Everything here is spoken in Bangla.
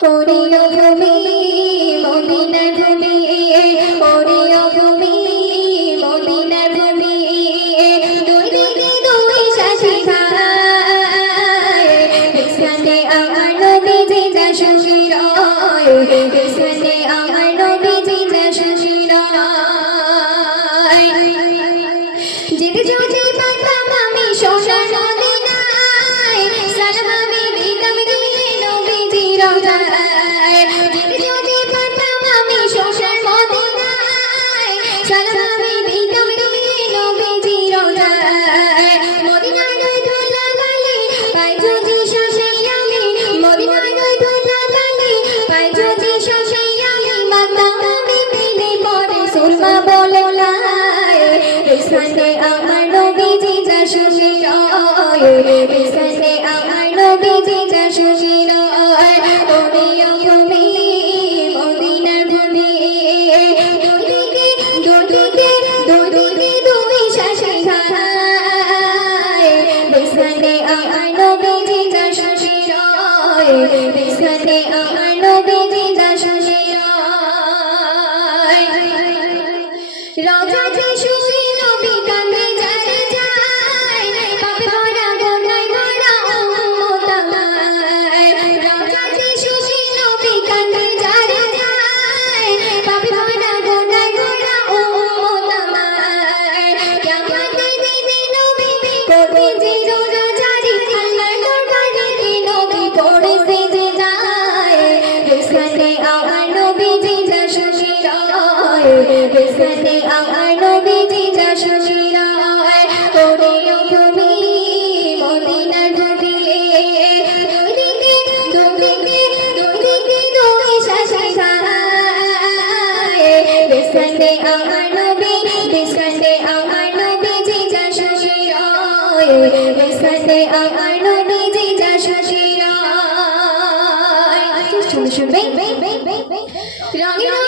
ওরে ভূমি মদিনার ভূমি, ওরে ভূমি মদিনার ভূমি, দুই দিকে দুই সাথী ভাই, এখানে আমার নবীজি যা শিরয়, এখানে আমার নবীজি যা শিরয়। যেতে যদি পারতাম আমি সোনার মদিনায়, সালাম আমি দিতাম গিয়ে নবীজির রওজায়। যেতে যদি পারতাম আমি সোনার মদিনায়, সালাম আমি দিতাম গিয়ে নবীজির রওজায়। মদিনায় নয় ধুলাবালি পাই যদি শাসাই আমি, মদিনায় নয় ধুলাবালি পাই যদি শাসাই আমি, মাতাম আমি প্রেমে পড়ে সুরমা বলে লাই, এখানে আমার নবীজি যা শিরয়, এখানে আমার নবীজি যা শিরয়। ওরে ভূমি মদিনার ভূমি, দুই দিকে দুই সাথী ভাই, এখানে আমার নবীজি যা শিরয়, এখানে আমার নবীজি যা শিরয়। রওজাতে শুয়ে নবী কাঁদে যারে যায়, পাপে ভরা গোনায় ভরা উম্মত আমায়। রওজাতে শুয়ে নবী কাঁদে যারে যায়, পাপে ভরা গোনায় ভরা উম্মত আমায়। কিয়ামতের দিনে নবী করবে যে রোজা জারি, আল্লাহর দরবারে নবী পড়ে সেজে যায়, এখানে আমার নবীজি যা শিরয়, এখানে আমার নবীজি যা শিরয়। ওরে ভূমি মদিনার ভূমি, দুই দিকে দুই সাথী ভাই, এখানে আমার নবী, এখানে আমার নবীজি যা শিরয়, এখানে আমার নবীজি যা শিরয়। শুনবে রঙে রঙে